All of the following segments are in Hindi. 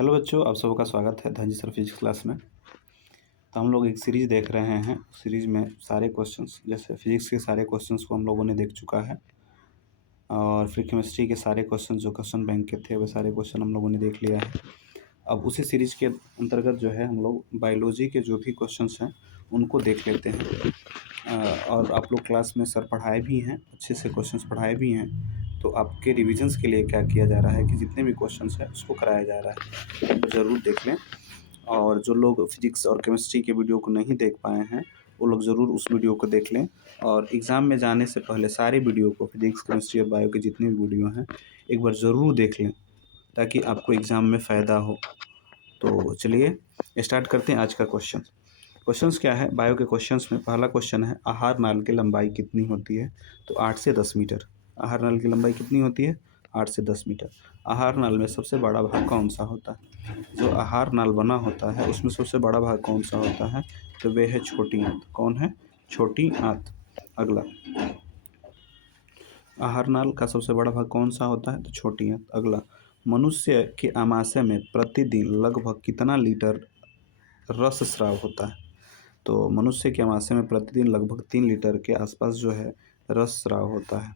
हेलो बच्चों, आप सबका स्वागत है धनजी सर फिजिक्स क्लास में। तो हम लोग एक सीरीज़ देख रहे हैं। सीरीज़ में सारे क्वेश्चंस, जैसे फिजिक्स के सारे क्वेश्चंस को हम लोगों ने देख चुका है, और फिर केमिस्ट्री के सारे क्वेश्चन जो क्वेश्चन बैंक के थे वे सारे क्वेश्चन हम लोगों ने देख लिया है। अब उसी सीरीज़ के अंतर्गत जो है हम लोग बायोलॉजी के जो भी क्वेश्चंस हैं उनको देख लेते हैं। और आप लोग क्लास में सर पढ़ाए भी हैं, अच्छे से क्वेश्चंस पढ़ाए भी हैं। तो आपके रिविजन्स के लिए क्या किया जा रहा है कि जितने भी क्वेश्चंस हैं उसको कराया जा रहा है, तो ज़रूर देख लें। और जो लोग फिजिक्स और केमिस्ट्री के वीडियो को नहीं देख पाए हैं वो लोग ज़रूर उस वीडियो को देख लें। और एग्ज़ाम में जाने से पहले सारे वीडियो को, फिजिक्स केमिस्ट्री और बायो के जितने भी वीडियो हैं एक बार ज़रूर देख लें, ताकि आपको एग्ज़ाम में फ़ायदा हो। तो चलिए स्टार्ट करते हैं आज का क्वेश्चन। क्वेश्चंस क्या है, बायो के क्वेश्चंस में पहला क्वेश्चन है, आहार नाल की लंबाई कितनी होती है? तो 8 से 10 मीटर। आहार नाल की लंबाई कितनी होती है? 8 से 10 मीटर। आहार नाल में सबसे बड़ा भाग कौन सा होता है? जो आहार नाल बना होता है उसमें सबसे बड़ा भाग कौन सा होता है? तो वे है छोटी आंत। कौन है? छोटी आंत। अगला, आहार नाल का सबसे बड़ा भाग कौन सा होता है? तो छोटी आंत। अगला, मनुष्य के आमाशय में प्रतिदिन लगभग कितना लीटर रस स्राव होता है? तो मनुष्य के आमाशय में प्रतिदिन लगभग 3 लीटर के आसपास जो है रस स्राव होता है।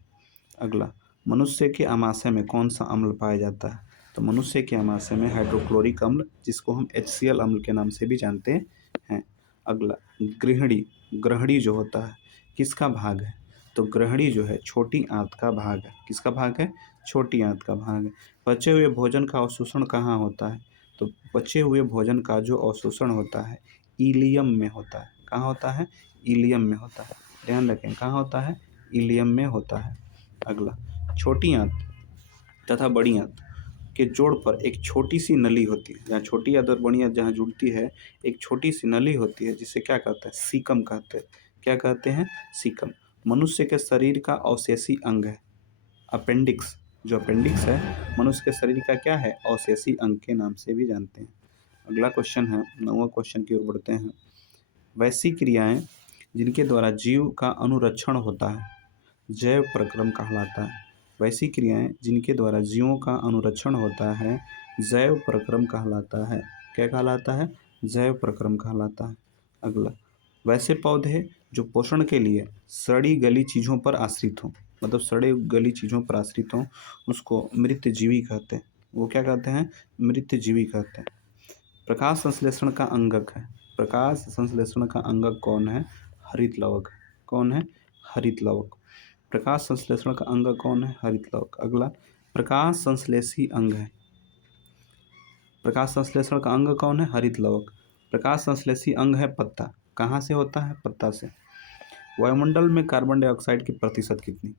अगला, मनुष्य के आमाशय में कौन सा अम्ल पाया जाता है? तो मनुष्य के आमाशय में हाइड्रोक्लोरिक अम्ल, जिसको हम HCl अम्ल के नाम से भी जानते हैं। अगला, गृहिणी। ग्रहणी जो होता है किसका भाग है? तो ग्रहणी जो है छोटी आंत का भाग है। किसका भाग है? छोटी आंत का भाग है। बचे हुए भोजन का अवशोषण कहाँ होता है? तो बचे हुए भोजन का जो अवशोषण होता है इलियम में होता है। कहाँ होता है? इलियम में होता है। ध्यान रखें, कहाँ होता है? इलियम में होता है। अगला, छोटी आंत तथा बड़ी आंत के जोड़ पर एक छोटी सी नली होती है। जहाँ छोटी आंत और बड़ी आंत जहाँ जुड़ती है एक छोटी सी नली होती है, जिसे क्या कहते हैं? सीकम कहते हैं। क्या कहते हैं? सीकम। मनुष्य के शरीर का अवशेषी अंग है अपेंडिक्स। जो अपेंडिक्स है मनुष्य के शरीर का क्या है? अवशेषी अंग के नाम से भी जानते हैं। अगला क्वेश्चन है, 9वां क्वेश्चन की ओर बढ़ते हैं। वैसी क्रियाएं जिनके द्वारा जीव का अनुरक्षण होता है जैव प्रक्रम कहलाता है। वैसी क्रियाएं जिनके द्वारा जीवों का अनुरक्षण होता है जैव प्रक्रम कहलाता है। क्या कहलाता है? जैव प्रक्रम कहलाता है। अगला, वैसे पौधे जो पोषण के लिए सड़ी गली चीज़ों पर आश्रित हों, मतलब सड़े गली चीज़ों पर आश्रित हों, उसको मृतजीवी कहते हैं। वो क्या कहते हैं? मृतजीवी कहते हैं। प्रकाश संश्लेषण का अंगक है। प्रकाश संश्लेषण का अंगक कौन है? हरित लवक। कौन है? हरित लवक। प्रकाश संश्लेषण का अंगक कौन है? हरित लवक। अगला, प्रकाश संश्लेषी अंग है। प्रकाश संश्लेषण का अंग कौन है? हरित लवक। प्रकाश संश्लेषी अंग है पत्ता। कहाँ से होता है? पत्ता से। वायुमंडल में कार्बन डाइऑक्साइड की प्रतिशत कितनी?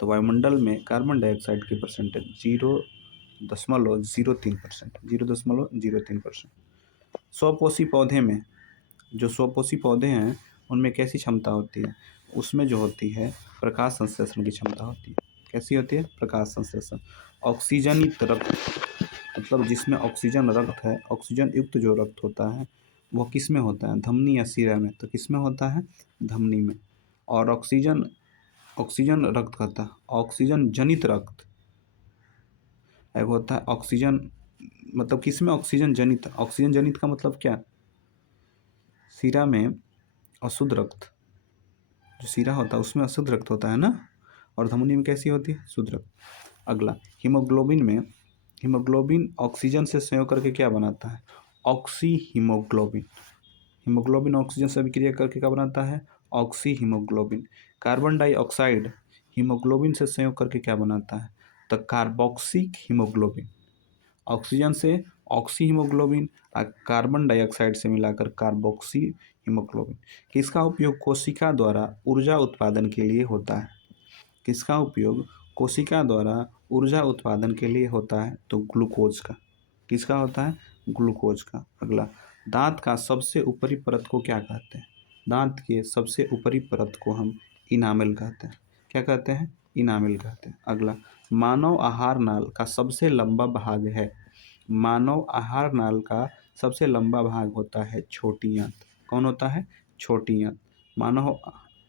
तो वायुमंडल में कार्बन डाइऑक्साइड की परसेंटेज 0.03%। 0.03%। स्वपोषी पौधे में, जो स्वपोषी पौधे हैं उनमें कैसी क्षमता होती है? उसमें जो होती है प्रकाश संश्लेषण की क्षमता होती है। कैसी होती है? प्रकाश संश्लेषण। ऑक्सीजनित रक्त, मतलब जिसमें ऑक्सीजन रक्त है, ऑक्सीजन युक्त जो रक्त होता है वो किस में होता है? धमनी या सिरा में। तो किस में होता है? धमनी में। और ऑक्सीजन, ऑक्सीजन रक्त कहता है, ऑक्सीजन जनित रक्त एक होता है। ऑक्सीजन मतलब किस में? ऑक्सीजन जनित। ऑक्सीजन जनित का मतलब क्या? सिरा में अशुद्ध रक्त, जो सीरा होता है उसमें अशुद्ध रक्त होता है ना, और धमनी में कैसी होती है? शुद्ध रक्त। अगला, हीमोग्लोबिन में, हीमोग्लोबिन ऑक्सीजन से संयोग करके क्या बनाता है? Oxy haemoglobin. हीमोग्लोबिन ऑक्सीजन से अभिक्रिया करके क्या बनाता है? Oxy haemoglobin. Carbon dioxide haemoglobin से संयोग करके क्या बनाता है? तो कार्बोक्सिक हीमोग्लोबिन। ऑक्सीजन से ऑक्सी हीमोग्लोबिन और कार्बन डाइऑक्साइड से मिलाकर कार्बोक्सी हीमोग्लोबिन। किसका उपयोग कोशिका द्वारा ऊर्जा उत्पादन के लिए होता है? किसका उपयोग कोशिका द्वारा ऊर्जा उत्पादन के लिए होता है? तो ग्लूकोज का। किसका होता है? ग्लूकोज का। अगला, दांत का सबसे ऊपरी परत को क्या कहते हैं? दांत के सबसे ऊपरी परत को हम इनामेल कहते हैं। क्या कहते हैं? इनामेल कहते हैं। अगला, मानव आहार नाल का सबसे लंबा भाग है। मानव आहार नाल का सबसे लंबा भाग होता है छोटी आंत। कौन होता है? छोटी आंत। मानव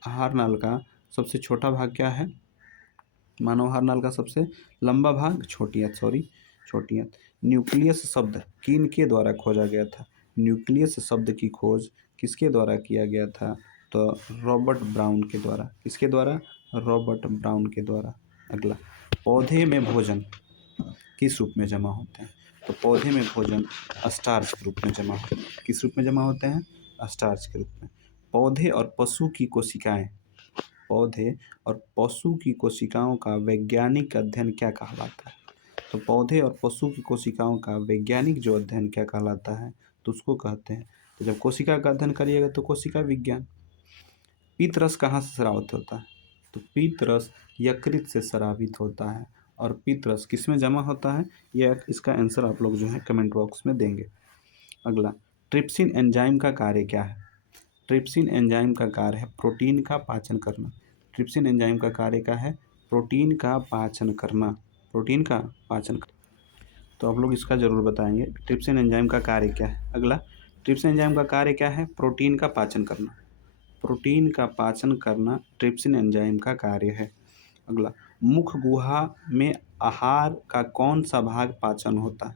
आहार नाल का सबसे छोटा भाग क्या है? मानव आहार नाल का सबसे लंबा भाग छोटी आंत, छोटी आंत। न्यूक्लियस शब्द किन के द्वारा खोजा गया था? न्यूक्लियस शब्द की खोज किसके द्वारा किया गया था? तो रॉबर्ट ब्राउन के द्वारा। किसके द्वारा? रॉबर्ट ब्राउन के द्वारा। अगला, पौधे में भोजन किस रूप में जमा होते हैं? तो पौधे में भोजन स्टार्च के रूप में जमा होते हैं। किस रूप में जमा होते हैं? स्टार्च के रूप में। पौधे और पशु की कोशिकाएं, पौधे और पशु की कोशिकाओं का वैज्ञानिक अध्ययन क्या कहलाता है? तो पौधे और पशु की कोशिकाओं का वैज्ञानिक जो अध्ययन क्या कहलाता है? तो उसको कहते हैं, तो जब कोशिका का अध्ययन करिएगा तो कोशिका विज्ञान। पीत रस कहाँ से स्रावित होता है? तो पीत रस यकृत से स्रावित होता है। और पीत रस किस में जमा होता है? यह इसका आंसर आप लोग जो है कमेंट बॉक्स में देंगे। अगला, ट्रिप्सिन एंजाइम का कार्य क्या है? ट्रिप्सिन एंजाइम का कार्य है प्रोटीन का पाचन करना। ट्रिप्सिन एंजाइम का कार्य क्या है? प्रोटीन का पाचन करना। प्रोटीन का पाचन करना। तो आप लोग इसका जरूर बताएंगे ट्रिप्सिन एंजाइम का कार्य क्या है। अगला, ट्रिप्सिन एंजाइम का कार्य क्या है? प्रोटीन का पाचन करना। प्रोटीन का पाचन करना ट्रिप्सिन एंजाइम का कार्य है। अगला, मुख गुहा में आहार का कौन सा भाग पाचन होता है?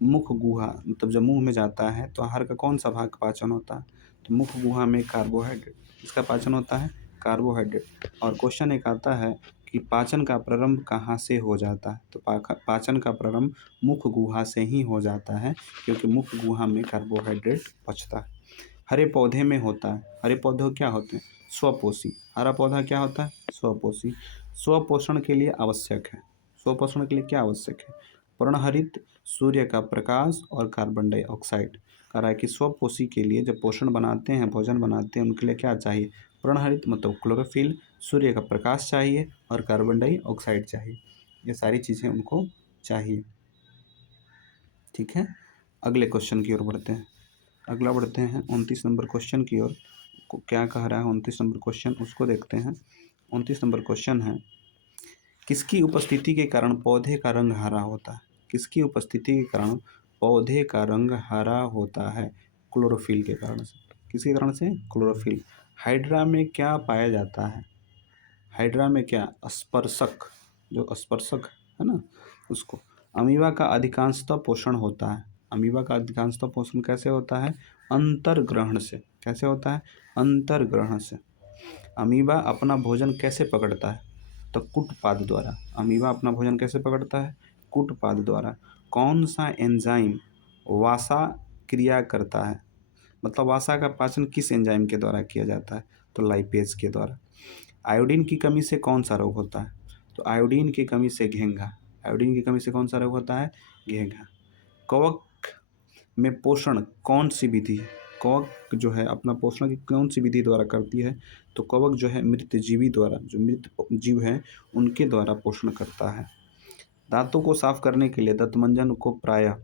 मुख गुहा मतलब जब मुंह में जाता है तो आहार का कौन सा भाग पाचन होता है? तो मुख गुहा में कार्बोहाइड्रेट, इसका पाचन होता है कार्बोहाइड्रेट। और क्वेश्चन एक आता है कि पाचन का प्रारंभ कहाँ से हो जाता है? तो पाचन का प्रारंभ मुख गुहा से ही हो जाता है, क्योंकि मुख गुहा में कार्बोहाइड्रेट पचता है। हरे पौधे में होता है, हरे पौधे क्या होते हैं? स्वपोषी। हरा पौधा क्या होता है? स्वपोषी। स्वपोषण के लिए आवश्यक है, स्वपोषण के लिए क्या आवश्यक है? पर्णहरित, सूर्य का प्रकाश और कार्बन डाइऑक्साइड। कह रहा है कि स्वपोषी के लिए जब पोषण बनाते हैं, भोजन बनाते हैं, उनके लिए क्या चाहिए? पर्णहरित मतलब क्लोरोफिल, सूर्य का प्रकाश चाहिए और कार्बन डाइऑक्साइड चाहिए। ये सारी चीज़ें उनको चाहिए। ठीक है, अगले क्वेश्चन की ओर बढ़ते हैं। अगला बढ़ते हैं 29 नंबर क्वेश्चन की ओर। क्या कह रहा है 29 नंबर क्वेश्चन, उसको देखते हैं। 29 नंबर क्वेश्चन है, किसकी उपस्थिति के कारण पौधे का रंग हरा होता है? किसकी उपस्थिति के कारण पौधे का रंग हरा होता है? क्लोरोफिल के कारण से। किसके कारण से? क्लोरोफिल। हाइड्रा में क्या पाया जाता है? हाइड्रा में क्या? स्पर्शक, जो स्पर्शक है ना उसको। अमीबा का अधिकांशतः पोषण होता है। अमीबा का अधिकांशतः पोषण कैसे होता है? अंतर्ग्रहण से। कैसे होता है? अंतर्ग्रहण से। अमीबा अपना भोजन कैसे पकड़ता है? तो कूटपाद द्वारा। अमीबा अपना भोजन कैसे पकड़ता है? कूटपाद द्वारा। कौन सा एंजाइम वासा क्रिया करता है? मतलब वासा का पाचन किस एंजाइम के द्वारा किया जाता है? तो लाइपेज के द्वारा। आयोडीन की कमी से कौन सा रोग होता है? तो आयोडीन की कमी से घेंघा। आयोडीन की कमी से कौन सा रोग होता है? घेंघा। कवक में पोषण कौन सी विधि है? कवक जो है अपना पोषण की कौन सी विधि द्वारा करती है? तो कवक जो है मृत जीवी द्वारा, जो मृत जीव है उनके द्वारा पोषण करता है। दांतों को साफ करने के लिए दंतमंजन को प्रायः,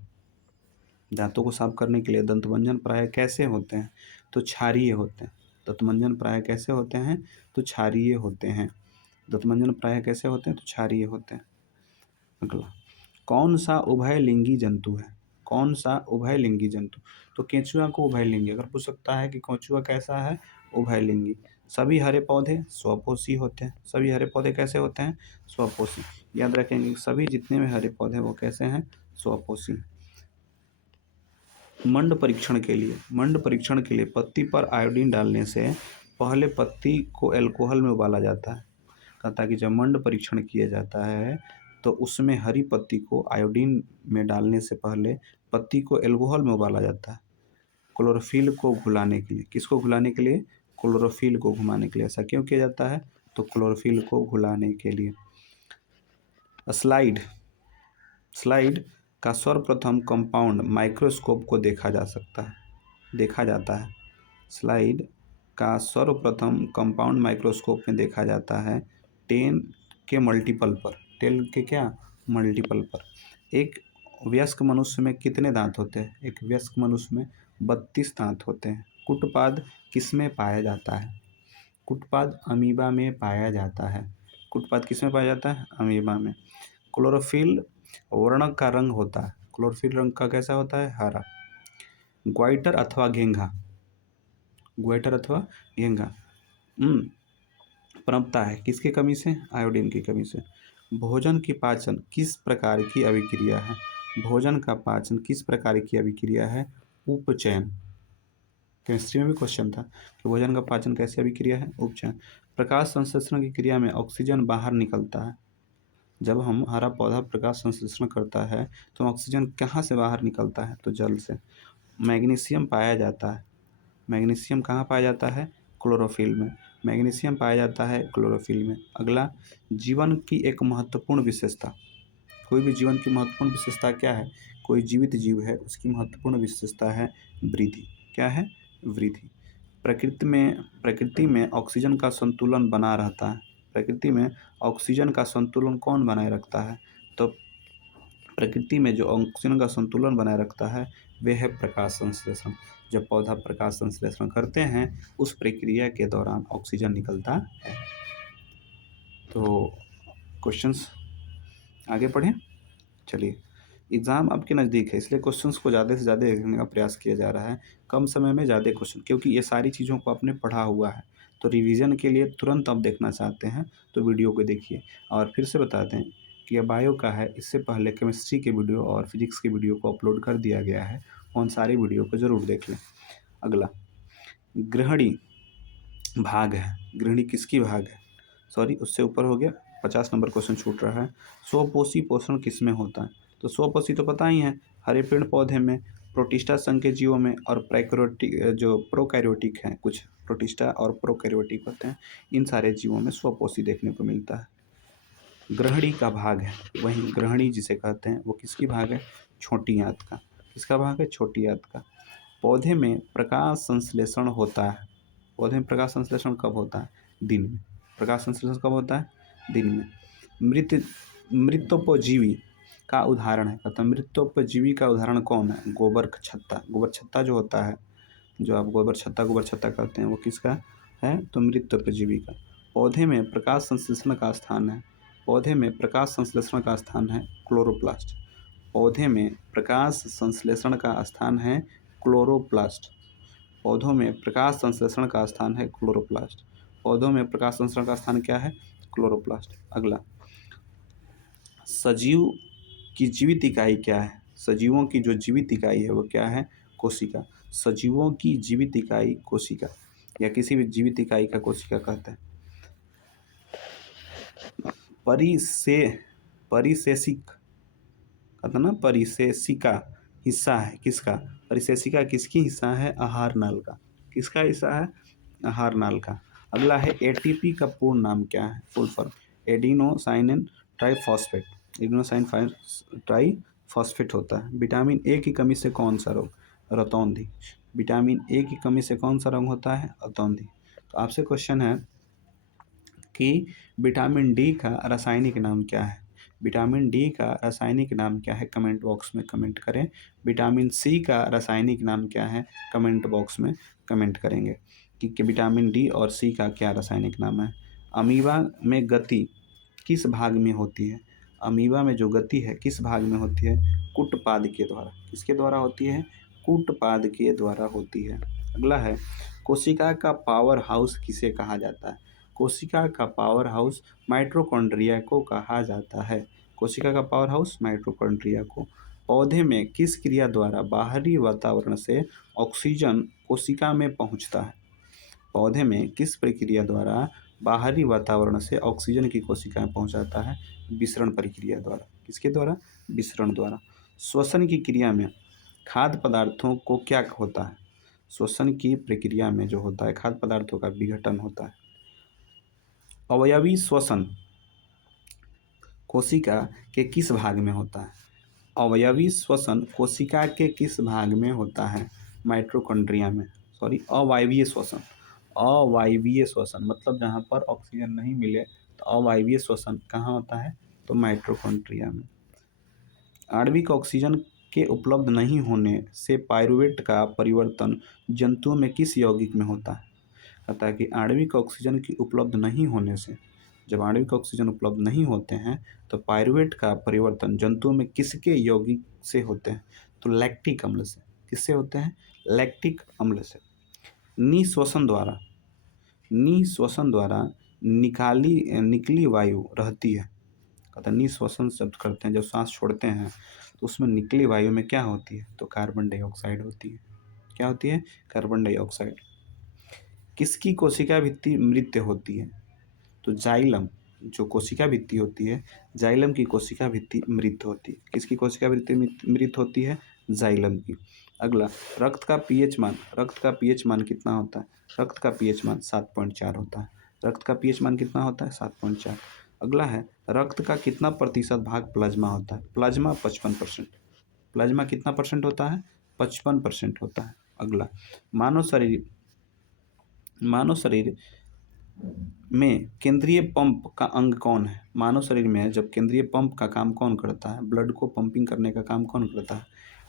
दांतों को साफ करने के लिए दंतमंजन प्रायः कैसे होते हैं? तो क्षारीय होते हैं। दंतमंजन प्रायः कैसे होते हैं? तो क्षारीय होते हैं। दंतमंजन प्रायः कैसे होते हैं? तो क्षारीय होते हैं। अगला, कौन सा उभयलिंगी जंतु है? कौन सा उभयलिंगी जंतु? तो केंचुआ को उभयलिंगी अगर पूछ सकता है कि केंचुआ कैसा है? उभयलिंगी। सभी हरे पौधे स्वपोषी होते हैं। सभी हरे पौधे कैसे होते हैं? स्वपोषी। याद रखेंगे सभी जितने भी हरे पौधे वो कैसे हैं? स्वपोषी। मंड परीक्षण के लिए, मंड परीक्षण के लिए पत्ती पर आयोडीन डालने से पहले पत्ती को एल्कोहल में उबाला जाता है। कहता कि जब मंड परीक्षण किया जाता है तो उसमें हरी पत्ती को आयोडीन में डालने से पहले पत्ती को एल्कोहल में उबाला जाता है, क्लोरोफिल को घुलाने के लिए। किसको घुलाने के लिए? क्लोरोफिल को घुमाने के लिए। ऐसा क्यों किया जाता है? तो क्लोरोफिल को घुलाने के लिए। स्लाइड, स्लाइड का सर्वप्रथम कंपाउंड माइक्रोस्कोप को देखा जाता है। स्लाइड का सर्वप्रथम कंपाउंड माइक्रोस्कोप में देखा जाता है 10 के मल्टीपल पर। 10 के क्या? मल्टीपल पर। एक वयस्क मनुष्य में कितने दांत होते हैं? एक वयस्क मनुष्य में 32 दांत होते हैं। कुटपाद किस में पाया जाता है? कुटपाद अमीबा में पाया जाता है। कुटपाद किस में पाया जाता है? अमीबा में। क्लोरोफिल वर्णक का रंग होता है। क्लोरोफिल रंग का कैसा होता है? हरा। ग्वाइटर अथवा घेंघा, ग्वाइटर अथवा घेंघा पनपता है किसकी कमी से? आयोडीन की कमी से। भोजन की पाचन किस प्रकार की अभिक्रिया है? भोजन का पाचन किस प्रकार की अभिक्रिया है? उपचयन। केमिस्ट्री में भी क्वेश्चन था कि भोजन का पाचन कैसी अभिक्रिया है? उपचयन। प्रकाश संश्लेषण की क्रिया में ऑक्सीजन बाहर निकलता है। जब हम हरा पौधा प्रकाश संश्लेषण करता है तो ऑक्सीजन कहाँ से बाहर निकलता है? तो जल से। मैग्नीशियम पाया जाता है। मैग्नीशियम कहाँ पाया जाता है? क्लोरोफिल में। मैग्नीशियम पाया जाता है क्लोरोफिल में। अगला, जीवन की एक महत्वपूर्ण विशेषता। कोई भी जीवन की महत्वपूर्ण विशेषता क्या है? कोई जीवित जीव है उसकी महत्वपूर्ण विशेषता है वृद्धि। क्या है? वृद्धि। प्रकृति में ऑक्सीजन का संतुलन बना रहता है। प्रकृति में ऑक्सीजन का संतुलन कौन बनाए रखता है? तो प्रकृति में जो ऑक्सीजन का संतुलन बनाए रखता है वह है प्रकाश संश्लेषण। जब पौधा प्रकाश संश्लेषण करते हैं उस प्रक्रिया के दौरान ऑक्सीजन निकलता है। तो क्वेश्चंस आगे पढ़ें। चलिए, एग्ज़ाम आपके नज़दीक है इसलिए क्वेश्चंस को ज़्यादा से ज़्यादा देखने का प्रयास किया जा रहा है। कम समय में ज़्यादा क्वेश्चन, क्योंकि ये सारी चीज़ों को आपने पढ़ा हुआ है। तो रिवीजन के लिए तुरंत आप देखना चाहते हैं तो वीडियो को देखिए। और फिर से बताते हैं कि यह बायो का है, इससे पहले केमिस्ट्री के वीडियो और फिजिक्स के वीडियो को अपलोड कर दिया गया है। उन सारी वीडियो को ज़रूर देख लें। अगला, गृहिणी भाग है। गृहिणी किसकी भाग है? सॉरी, उससे ऊपर हो गया। 50 नंबर क्वेश्चन छूट रहा है। स्वपोषी पोषण किसमें होता है? तो स्वपोषी तो पता ही है, हरे पेड़ पौधे में, प्रोटिस्टा संघ के जीवों में, और प्रोकैरियोटिक जो प्रोकैरियोटिक हैं, कुछ प्रोटिस्टा और प्रोकैरियोटिक होते हैं, इन सारे जीवों में स्वपोषी देखने को मिलता है। गृहिणी का भाग है, वहीं गृहिणी जिसे कहते हैं वो किसकी भाग है? छोटी आंत का। किसका भाग है? छोटी आंत का। पौधे में प्रकाश संश्लेषण होता है। पौधे में प्रकाश संश्लेषण कब होता है? दिन में। प्रकाश संश्लेषण कब होता है? दिन में। मृतोपजीवी का उदाहरण है। कहता है मृतोपजीवी का उदाहरण कौन है? गोबर छत्ता। गोबर छत्ता जो होता है, जो आप गोबर छत्ता कहते हैं, वो किसका है? तो मृतोपजीवी का। पौधे में प्रकाश संश्लेषण का स्थान है। पौधे में प्रकाश संश्लेषण का स्थान है क्लोरोप्लास्ट। पौधे में प्रकाश संश्लेषण का स्थान है क्लोरोप्लास्ट। पौधों में प्रकाश संश्लेषण का स्थान है क्लोरोप्लास्ट। पौधों में प्रकाश संश्लेषण का स्थान क्या है? क्लोरोप्लास्ट। अगला, सजीव की जीवित इकाई क्या है? सजीवों की जो जीवित इकाई है वो क्या है? कोशिका। सजीवों की जीवित इकाई कोशिका, या किसी भी जीवित इकाई का कोशिका कहते हैं। परिसेसिक कहते हैं ना, परिसेसिका हिस्सा है किसका? परिसेसिका किसकी हिस्सा है? आहार नाल का। किसका हिस्सा है? आहार नाल का। अगला है, एटीपी का पूर्ण नाम क्या है? Full form adenosine triphosphate. Adenosine triphosphate होता है। विटामिन ए की कमी से कौन सा रोग? रतौंधी। विटामिन ए की कमी से कौन सा रोग होता है? रतौंधी। तो आपसे क्वेश्चन है कि विटामिन डी का रासायनिक नाम क्या है? विटामिन डी का रासायनिक नाम क्या है? कमेंट बॉक्स में कमेंट करें। विटामिन सी का रासायनिक नाम क्या है? कमेंट बॉक्स में कमेंट करेंगे कि विटामिन डी और सी का क्या रासायनिक नाम है। अमीबा में गति किस भाग में होती है? अमीबा में जो गति है किस भाग में होती है? कूटपाद के द्वारा। किसके द्वारा होती है? कूटपाद के द्वारा होती है। अगला है, कोशिका का पावर हाउस किसे कहा जाता है? कोशिका का पावर हाउस माइटोकॉन्ड्रिया को कहा जाता है। कोशिका का पावर हाउस माइटोकॉन्ड्रिया को। पौधे में किस क्रिया द्वारा बाहरी वातावरण से ऑक्सीजन कोशिका में पहुंचता है? पौधे में किस प्रक्रिया द्वारा बाहरी वातावरण से ऑक्सीजन की कोशिका में पहुंचाता है? विसरण प्रक्रिया द्वारा। किसके द्वारा? विसरण द्वारा। श्वसन की क्रिया में खाद्य पदार्थों को क्या होता है? श्वसन की प्रक्रिया में जो होता है खाद्य पदार्थों का विघटन होता है। अवयवी श्वसन कोशिका के किस भाग में होता है? अवयवी श्वसन कोशिका के किस भाग में होता है? माइटोकॉन्ड्रिया में। सॉरी, अवायवीय श्वसन। अवायवीय श्वसन मतलब जहाँ पर ऑक्सीजन नहीं मिले तो अवायवीय श्वसन कहाँ होता है? तो माइटोकॉन्ड्रिया में। आणविक ऑक्सीजन के उपलब्ध नहीं होने से पाइरूवेट का परिवर्तन जंतुओं में किस यौगिक में होता है? कहता है कि आणविक ऑक्सीजन की उपलब्ध नहीं होने से, जब आणविक ऑक्सीजन उपलब्ध नहीं होते हैं तो पाइरूवेट का परिवर्तन जंतुओं में किसके यौगिक से होते हैं? तो लैक्टिक अम्ल से। किससे होते हैं? लैक्टिक अम्ल से। निश्वसन द्वारा निकली वायु रहती है। कहता है निश्वसन शब्द करते हैं जब सांस छोड़ते हैं तो उसमें निकली वायु में क्या होती है, तो कार्बन डाइऑक्साइड होती है। क्या होती है, कार्बन डाइऑक्साइड। किसकी कोशिका भित्ति मृत होती है, तो जाइलम, जो कोशिका भित्ति होती है, जाइलम की कोशिका भित्ति मृत होती है। किसकी कोशिका भित्ति मृत होती है, जाइलम की। अगला, रक्त का पीएच मान, रक्त का पीएच मान कितना होता है, रक्त का पीएच मान 7.4 होता है। रक्त का पीएच मान कितना होता है, 7.4। अगला है, रक्त का कितना प्रतिशत भाग प्लाज्मा होता है, प्लाज्मा 55%। प्लाज्मा कितना परसेंट होता है, 55% होता है। अगला, मानव शरीर में केंद्रीय पंप का अंग कौन है, मानव शरीर में जब केंद्रीय पंप का काम कौन करता है, ब्लड को पंपिंग करने का काम कौन करता है,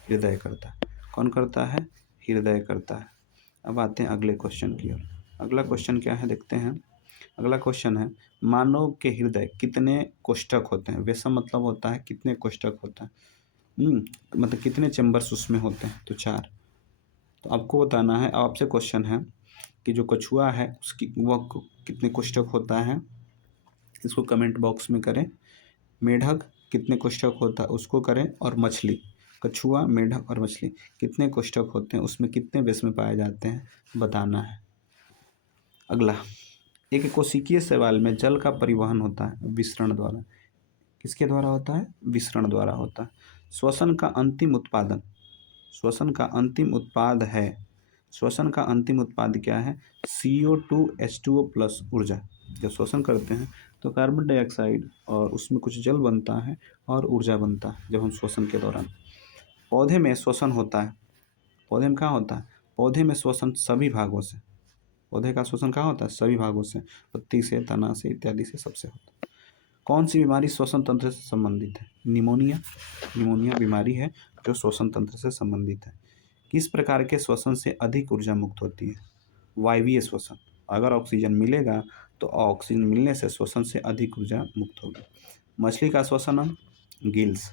हृदय करता है। कौन करता है, हृदय करता है। अब आते हैं अगले क्वेश्चन की ओर। अगला क्वेश्चन क्या है, देखते हैं। अगला क्वेश्चन है, मानव के हृदय कितने कोष्ठक होते हैं, वैसा मतलब होता है कितने कोष्ठक होता है, मतलब कितने चैम्बर्स उसमें होते हैं, तो 4। तो आपको बताना है, आपसे क्वेश्चन है कि जो कछुआ है उसकी वह कितने कोष्ठक होता है, इसको कमेंट बॉक्स में करें। मेढक कितने कोष्ठक होता है उसको करें, और मछली, कछुआ, मेढक और मछली कितने कोष्ठक होते हैं, उसमें कितने बेस में पाए जाते हैं, बताना है। अगला, एक कोशिकीय शैवाल में जल का परिवहन होता है विसरण द्वारा। किसके द्वारा होता है, विसरण द्वारा होता है। श्वसन का अंतिम उत्पादन, श्वसन का अंतिम उत्पाद है, श्वसन का अंतिम उत्पाद क्या है, CO2 H2O प्लस ऊर्जा। जब श्वसन करते हैं तो कार्बन डाइऑक्साइड और उसमें कुछ जल बनता है और ऊर्जा बनता है जब हम श्वसन के दौरान। पौधे में श्वसन होता है, पौधे में कहाँ होता है, पौधे में श्वसन सभी भागों से, पौधे का श्वसन कहाँ होता है, सभी भागों से, पत्ती से, तना से, इत्यादि से, सबसे होता है। कौन सी बीमारी श्वसन तंत्र से संबंधित है, निमोनिया, निमोनिया बीमारी है जो श्वसन तंत्र से संबंधित है। किस प्रकार के श्वसन से अधिक ऊर्जा मुक्त होती है, वायवीय श्वसन। अगर ऑक्सीजन मिलेगा तो ऑक्सीजन मिलने से श्वसन से अधिक ऊर्जा मुक्त होगी। मछली का श्वसन अंग, गिल्स,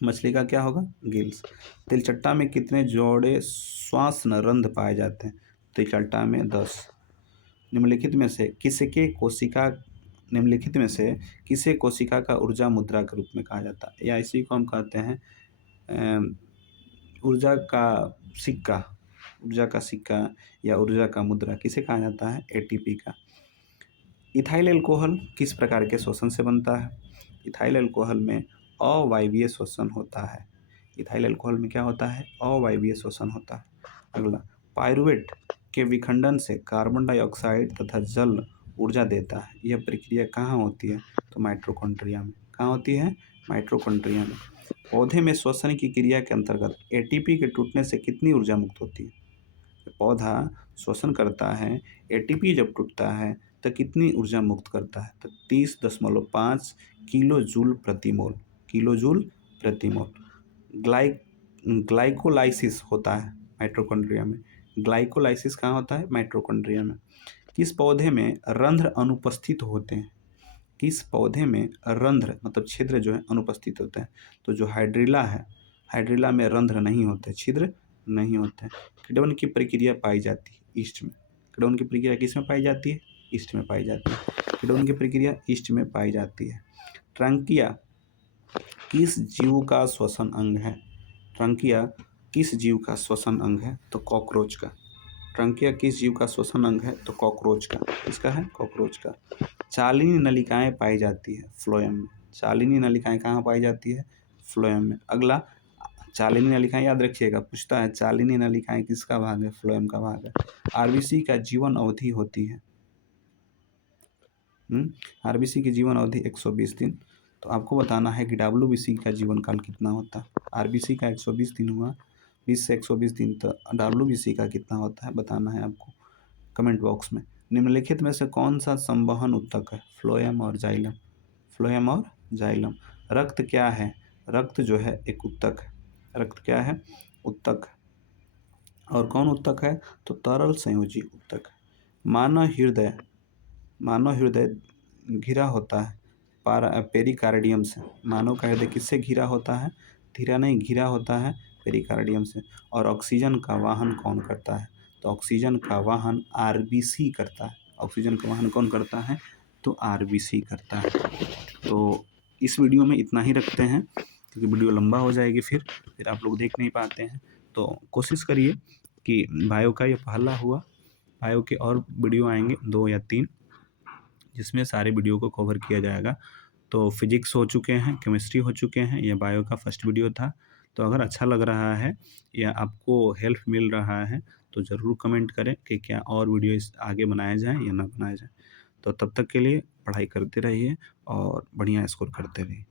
मछली का क्या होगा, गिल्स। तिलचट्टा में कितने जोड़े श्वास रंध्र पाए जाते हैं, तिलचट्टा में 10। निम्नलिखित में से किसे कोशिका का ऊर्जा मुद्रा के रूप में कहा जाता है, या इसी को हम कहते हैं ऊर्जा का सिक्का, ऊर्जा का सिक्का या ऊर्जा का मुद्रा किसे कहा जाता है, ATP का। इथाइल अल्कोहल किस प्रकार के श्वसन से बनता है, इथाइल अल्कोहल में अवायवीय श्वसन होता है। इथाइल अल्कोहल में क्या होता है, अवायवीय श्वसन होता है। अगला, पायरुवेट के विखंडन से कार्बन डाइऑक्साइड तथा जल ऊर्जा देता है, यह प्रक्रिया कहाँ होती है, तो माइटोकॉन्ड्रिया में। कहाँ होती है, माइटोकॉन्ड्रिया में। पौधे में श्वसन की क्रिया के अंतर्गत ATP के टूटने से कितनी ऊर्जा मुक्त होती है, पौधा श्वसन करता है, ATP जब टूटता है तो कितनी ऊर्जा मुक्त करता है, तो 30.5 किलो जूल प्रति मोल, किलो जूल प्रति मोल। ग्लाइकोलाइसिस होता है माइटोकॉन्ड्रिया में, ग्लाइकोलाइसिस कहाँ होता है, माइटोकॉन्ड्रिया में। किस पौधे में रंध्र अनुपस्थित होते हैं, किस पौधे में रंध्र मतलब छिद्र जो है अनुपस्थित होते हैं, तो जो हाइड्रिला है, हाइड्रिला में रंध्र नहीं होते, छिद्र नहीं होते हैं। किण्वन की प्रक्रिया पाई जाती है ईस्ट में, किण्वन की प्रक्रिया किस में पाई जाती है, ईस्ट में पाई जाती है, किण्वन की प्रक्रिया ईस्ट में पाई जाती है। ट्रंकिया किस जीव का श्वसन अंग है, ट्रंकिया किस जीव का श्वसन अंग है, तो कॉकरोच का। ट्रंकिया किस जीव का श्वसन अंग है, तो कॉकरोच का, किसका है, कॉकरोच का। चालिनी नलिकाएं पाई जाती है फ्लोएम में, चालिनी नलिकाएं कहाँ पाई जाती है, फ्लोएम में। अगला, चालिनी नलिकाएं याद रखिएगा, पूछता है चालिनी नलिकाएं किसका भाग है, फ्लोएम का भाग है। RBC का जीवन अवधि होती है, RBC की जीवन अवधि 120 दिन। तो आपको बताना है कि WBC का जीवन काल कितना होता है। RBC का 120 दिन हुआ, 20 से 120 दिन, तो WBC का कितना होता है बताना है आपको कमेंट बॉक्स में। निम्नलिखित में से कौन सा संवहन उत्तक है, फ्लोएम और जाइलम, फ्लोएम और जाइलम। रक्त क्या है, रक्त जो है एक उत्तक है, रक्त क्या है, उत्तक। और कौन उत्तक है, तो तरल संयोजी उत्तक। मानव हृदय घिरा होता है पेरिकार्डियम से, मानव का हृदय किससे घिरा होता है, घिरा होता है पेरिकार्डियम से। और ऑक्सीजन का वाहन कौन करता है, तो ऑक्सीजन का वाहन RBC करता है, ऑक्सीजन का वाहन कौन करता है, तो RBC करता है। तो इस वीडियो में इतना ही रखते हैं, क्योंकि वीडियो लंबा हो जाएगी फिर आप लोग देख नहीं पाते हैं। तो कोशिश करिए कि बायो का ये पहला हुआ, बायो के और वीडियो आएंगे 2 या 3, जिसमें सारे वीडियो को कवर किया जाएगा। तो फिजिक्स हो चुके हैं, केमिस्ट्री हो चुके हैं, ये बायो का फर्स्ट वीडियो था। तो अगर अच्छा लग रहा है या आपको हेल्प मिल रहा है तो ज़रूर कमेंट करें कि क्या और वीडियो इस आगे बनाया जाए या ना बनाया जाए। तो तब तक के लिए पढ़ाई करते रहिए और बढ़िया स्कोर करते रहिए।